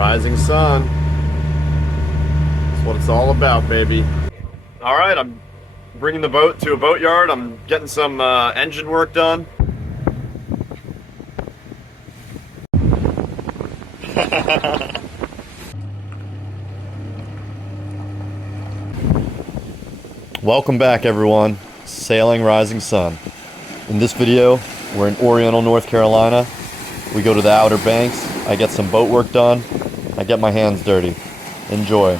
Rising sun. That's what it's all about, baby. All right, I'm bringing the boat to a boatyard. I'm getting some engine work done. Welcome back, everyone. Sailing Rising Sun. In this video, we're in Oriental, North Carolina. We go to the Outer Banks. I get some boat work done. I get my hands dirty. Enjoy.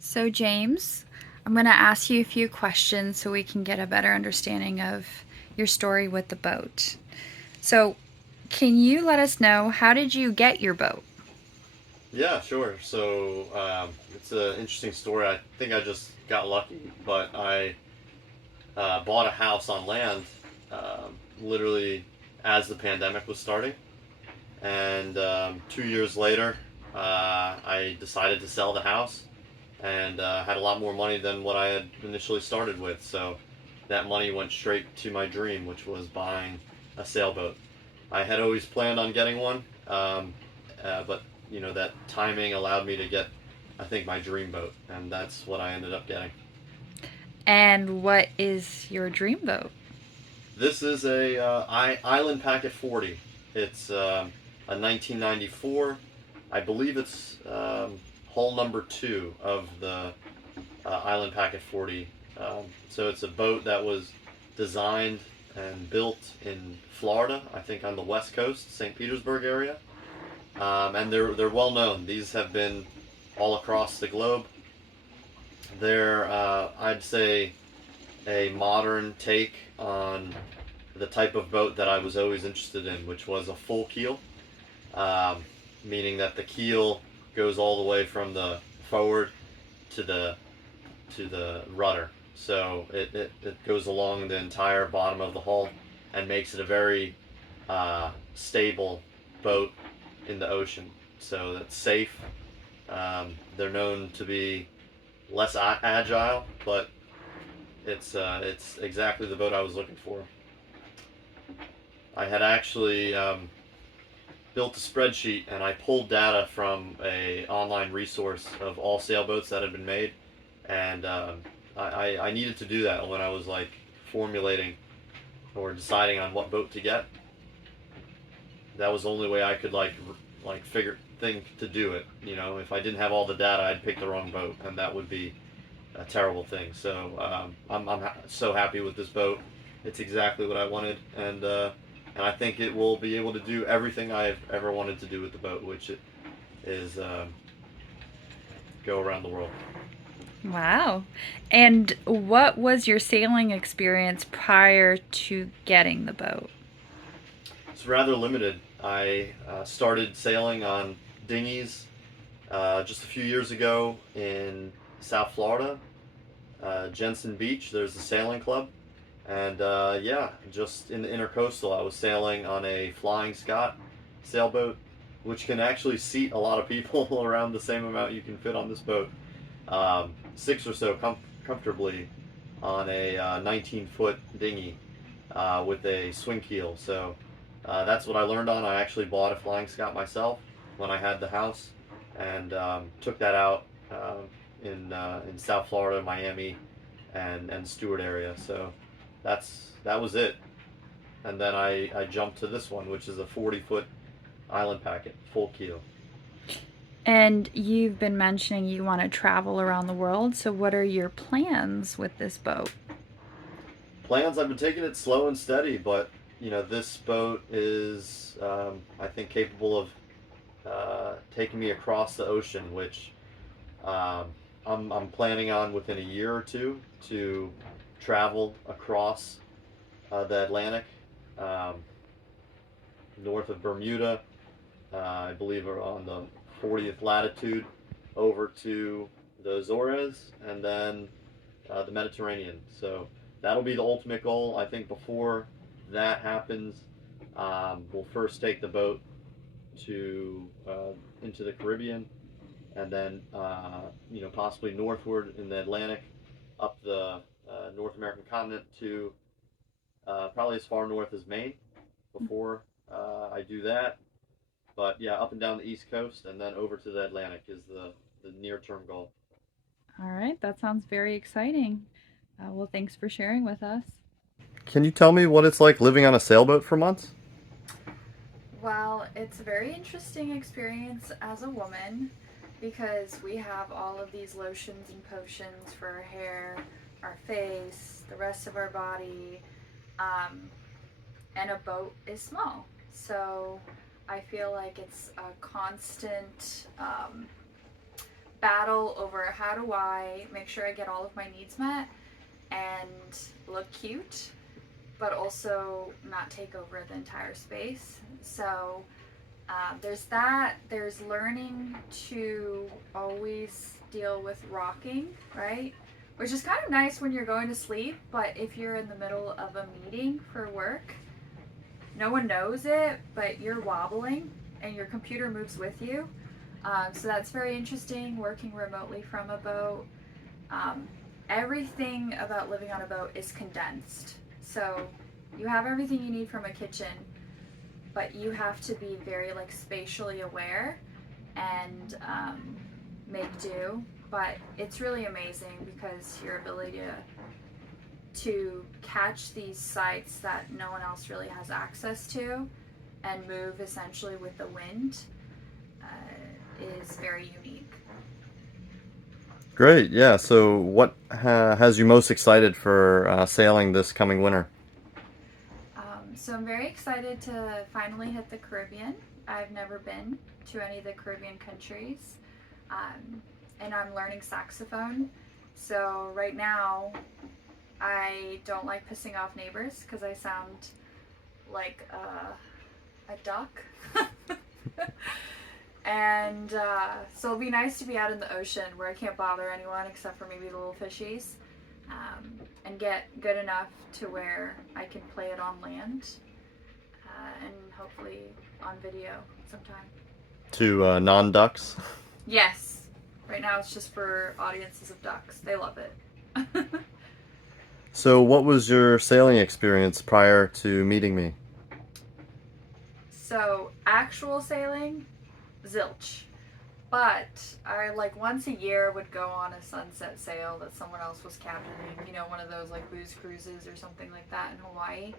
So James, I'm going to ask you a few questions so we can get a better understanding of your story with the boat. So can you let us know, how did you get your boat? Yeah, sure. So it's an interesting story. I think I just got lucky, but I bought a house on land literally as the pandemic was starting. And 2 years later, I decided to sell the house and had a lot more money than what I had initially started with. So that money went straight to my dream, which was buying a sailboat. I had always planned on getting one, but you know, that timing allowed me to get, I think, my dream boat, and that's what I ended up getting. And what is your dream boat? This is a Island Packet 40. It's a 1994. I believe it's hull number 2 of the Island Packet 40. So it's a boat that was designed and built in Florida, I think on the West Coast, St. Petersburg area. And they're well known. These have been all across the globe. They're, I'd say, a modern take on the type of boat that I was always interested in, which was a full keel, meaning that the keel goes all the way from the forward to the rudder. So it goes along the entire bottom of the hull and makes it a very stable boat in the ocean. So that's safe. They're known to be less agile, but it's exactly the boat I was looking for. I had actually built a spreadsheet and I pulled data from a online resource of all sailboats that had been made, and I needed to do that when I was like formulating or deciding on what boat to get. That was the only way I could like think to do it. You know, if I didn't have all the data, I'd pick the wrong boat, and that would be a terrible thing. So I'm so happy with this boat. It's exactly what I wanted, and I think it will be able to do everything I've ever wanted to do with the boat, which is go around the world. Wow. And what was your sailing experience prior to getting the boat? It's rather limited. I started sailing on dinghies just a few years ago in South Florida, Jensen Beach. There's a sailing club. And yeah, just in the intercoastal, I was sailing on a Flying Scot sailboat, which can actually seat a lot of people around the same amount you can fit on this boat. 6 or so comfortably on a 19-foot dinghy with a swing keel. So that's what I learned on. I actually bought a Flying Scot myself when I had the house, and took that out in South Florida, Miami, and Stewart area. So that was it. And then I jumped to this one, which is a 40-foot Island Packet, full keel. And you've been mentioning you want to travel around the world, so what are your plans with this boat? Plans, I've been taking it slow and steady, but you know, this boat is I think capable of taking me across the ocean, which I'm planning on within a year or two to travel across the Atlantic, north of Bermuda, I believe are on the 40th latitude, over to the Azores, and then the Mediterranean. So that'll be the ultimate goal. I think before that happens, We'll first take the boat to into the Caribbean, and then possibly northward in the Atlantic, up the North American continent to probably as far north as Maine before I do that. But yeah, up and down the East Coast, and then over to the Atlantic is the near-term goal. All right, that sounds very exciting. Well, thanks for sharing with us. Can you tell me what it's like living on a sailboat for months? Well, it's a very interesting experience as a woman because we have all of these lotions and potions for our hair, our face, the rest of our body, and a boat is small. So I feel like it's a constant battle over how do I make sure I get all of my needs met and look cute, but also not take over the entire space. So there's that. There's learning to always deal with rocking, right? Which is kind of nice when you're going to sleep, but if you're in the middle of a meeting for work, no one knows it, but you're wobbling and your computer moves with you. So that's very interesting, working remotely from a boat. Everything about living on a boat is condensed. So you have everything you need from a kitchen, but you have to be very like spatially aware and make do. But it's really amazing because your ability to catch these sites that no one else really has access to and move essentially with the wind is very unique. Great, yeah. So what has you most excited for sailing this coming winter? So I'm very excited to finally hit the Caribbean. I've never been to any of the Caribbean countries, and I'm learning saxophone. So right now, I don't like pissing off neighbors because I sound like a duck. And so it'll be nice to be out in the ocean where I can't bother anyone except for maybe the little fishies, and get good enough to where I can play it on land, and hopefully on video sometime. To non-ducks? Yes. Right now it's just for audiences of ducks. They love it. So what was your sailing experience prior to meeting me? So actual sailing, zilch. But I like once a year would go on a sunset sail that someone else was captaining, you know, one of those like booze cruises or something like that in Hawaii.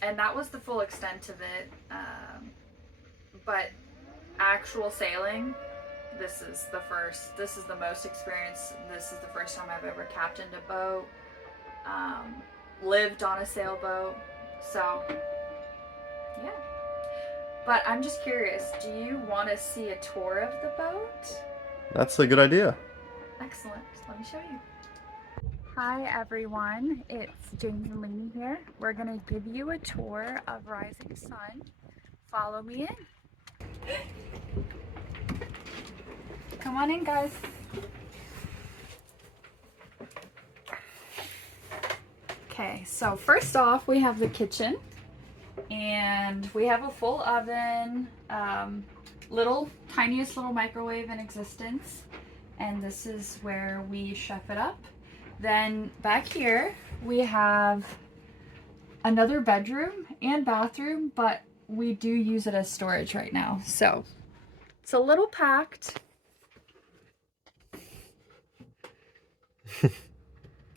And that was the full extent of it. But actual sailing, this is the most experience. This is the first time I've ever captained a boat, lived on a sailboat. So, yeah. But I'm just curious, do you want to see a tour of the boat? That's a good idea. Excellent. Let me show you. Hi everyone, it's James and Lainey here. We're going to give you a tour of Rising Sun. Follow me in. Come on in, guys. Okay, so first off, we have the kitchen. And we have a full oven, tiniest little microwave in existence. And this is where we chef it up. Then back here, we have another bedroom and bathroom, but we do use it as storage right now. So it's a little packed.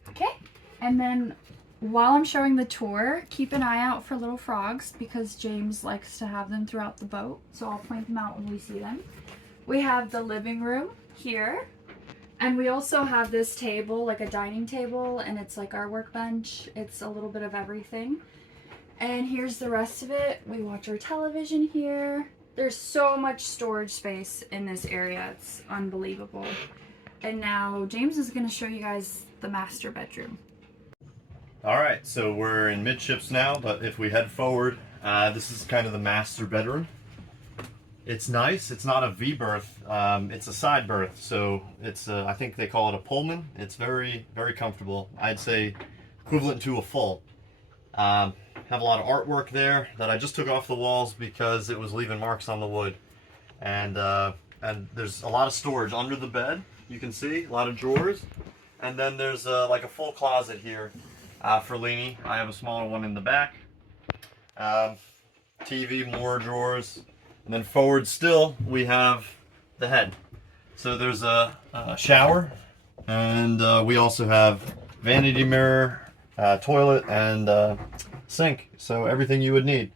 Okay, and then while I'm showing the tour, keep an eye out for little frogs because James likes to have them throughout the boat. So I'll point them out when we see them. We have the living room here. And we also have this table, like a dining table, and it's like our workbench. It's a little bit of everything. And here's the rest of it. We watch our television here. There's so much storage space in this area. It's unbelievable. And now James is going to show you guys the master bedroom. All right, so we're in midships now, but if we head forward, this is kind of the master bedroom. It's nice. It's not a V berth. It's a side berth, so it's I think they call it a Pullman. It's very, very comfortable. I'd say equivalent to a full. have a lot of artwork there that I just took off the walls because it was leaving marks on the wood. And there's a lot of storage under the bed. You can see a lot of drawers. And then there's like a full closet here for Leanie. I have a smaller one in the back. TV, more drawers. And then forward still, we have the head. So there's a shower. And we also have vanity mirror, toilet, and sink. So everything you would need.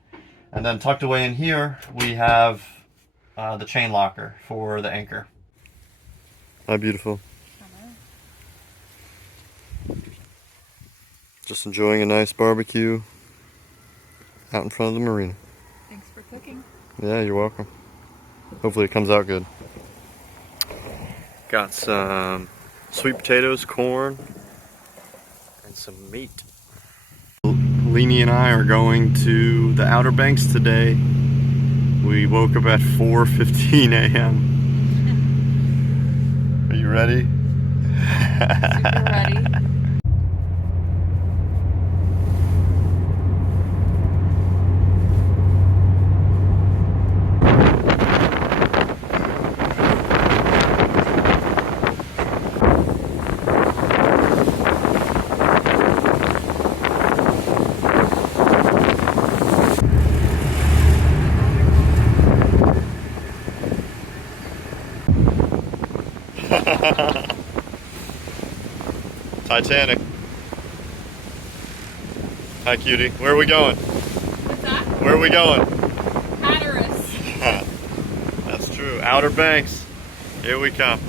And then tucked away in here, we have the chain locker for the anchor. How beautiful. Just enjoying a nice barbecue out in front of the marina. Thanks for cooking. Yeah, you're welcome. Hopefully it comes out good. Got some sweet potatoes, corn, and some meat. Leanie and I are going to the Outer Banks today. We woke up at 4:15 a.m. Are you ready? Super ready. Titanic. Hi, cutie. Where are we going? What's that? Where are we going? Hatteras. That's true. Outer Banks. Here we come.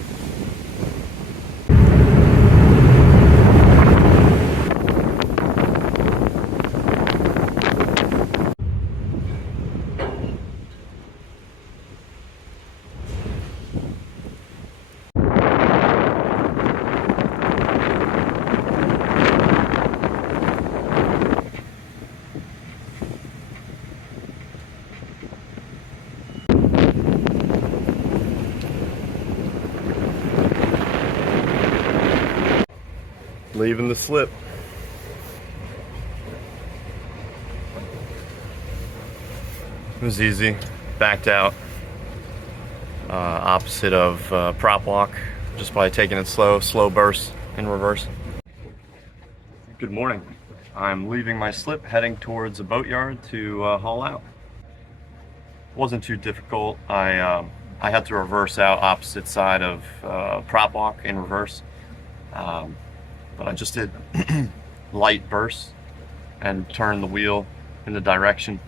Leaving the slip. It was easy. Backed out. Opposite of prop walk, just by taking it slow bursts in reverse. Good morning. I'm leaving my slip, heading towards a boatyard to haul out. Wasn't too difficult. I had to reverse out opposite side of prop walk in reverse. But I just did light bursts and turned the wheel in the direction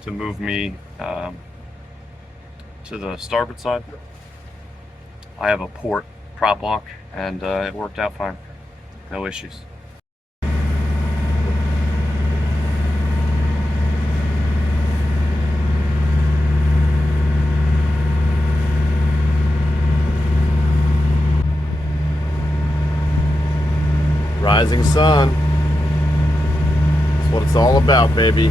to move me to the starboard side. I have a port prop walk and it worked out fine. No issues. Rising sun. That's what it's all about, baby.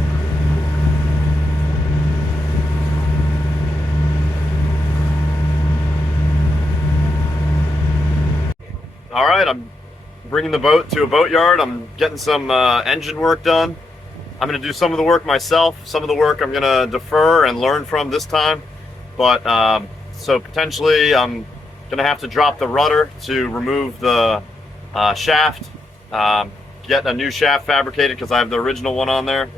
All right, I'm bringing the boat to a boatyard. I'm getting some engine work done. I'm gonna do some of the work myself. Some of the work I'm gonna defer and learn from this time. But so potentially I'm gonna have to drop the rudder to remove the shaft. Get a new shaft fabricated because I have the original one on there,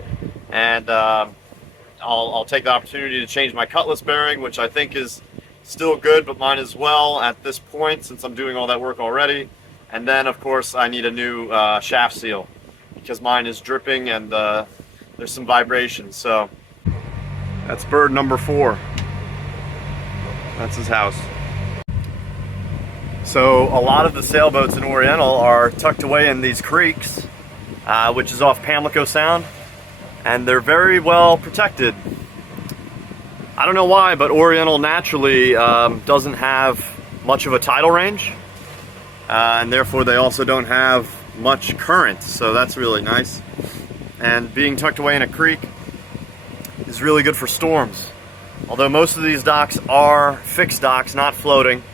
and I'll take the opportunity to change my cutlass bearing, which I think is still good, but mine as well at this point since I'm doing all that work already. And then of course I need a new shaft seal because mine is dripping and there's some vibration. So that's bird number 4. That's his house. So a lot of the sailboats in Oriental are tucked away in these creeks, which is off Pamlico Sound, and they're very well protected. I don't know why, but Oriental naturally doesn't have much of a tidal range, and therefore they also don't have much current, so that's really nice. And being tucked away in a creek is really good for storms. Although most of these docks are fixed docks, not floating.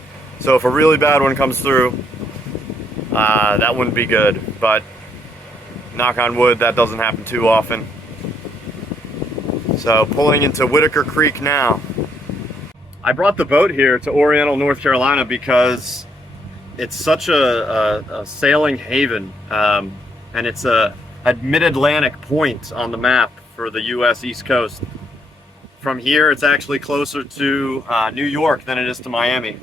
So if a really bad one comes through, that wouldn't be good. But knock on wood, that doesn't happen too often. So pulling into Whitaker Creek now. I brought the boat here to Oriental, North Carolina because it's such a sailing haven, and it's a mid-Atlantic point on the map for the U.S. East Coast. From here, it's actually closer to New York than it is to Miami,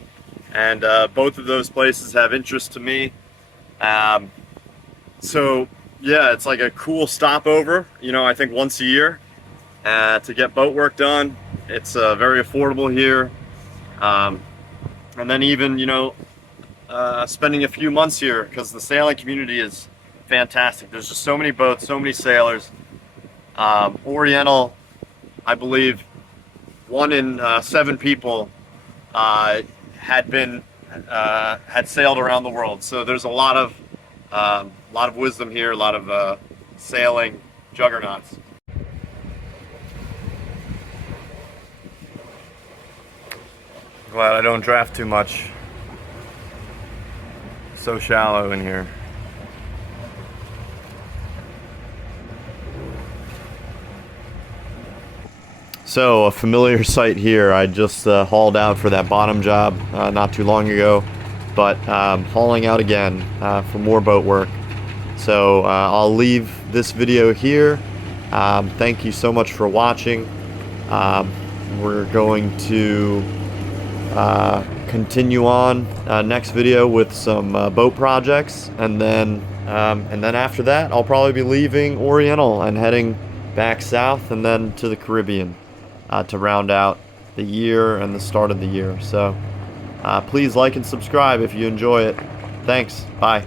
and both of those places have interest to me. So yeah, it's like a cool stopover, you know, I think once a year to get boat work done. It's very affordable here, and then even, you know, spending a few months here, because the sailing community is fantastic. There's just so many boats, so many sailors. Oriental, I believe 1 in 7 people had sailed around the world. So there's a lot of wisdom here, a lot of sailing juggernauts. Glad I don't draft too much. So shallow in here. So a familiar sight here. I just hauled out for that bottom job not too long ago, but hauling out again for more boat work. So I'll leave this video here. Thank you so much for watching. We're going to continue on next video with some boat projects, and then after that I'll probably be leaving Oriental and heading back south and then to the Caribbean to round out the year and the start of the year. So please like and subscribe if you enjoy it. Thanks. Bye.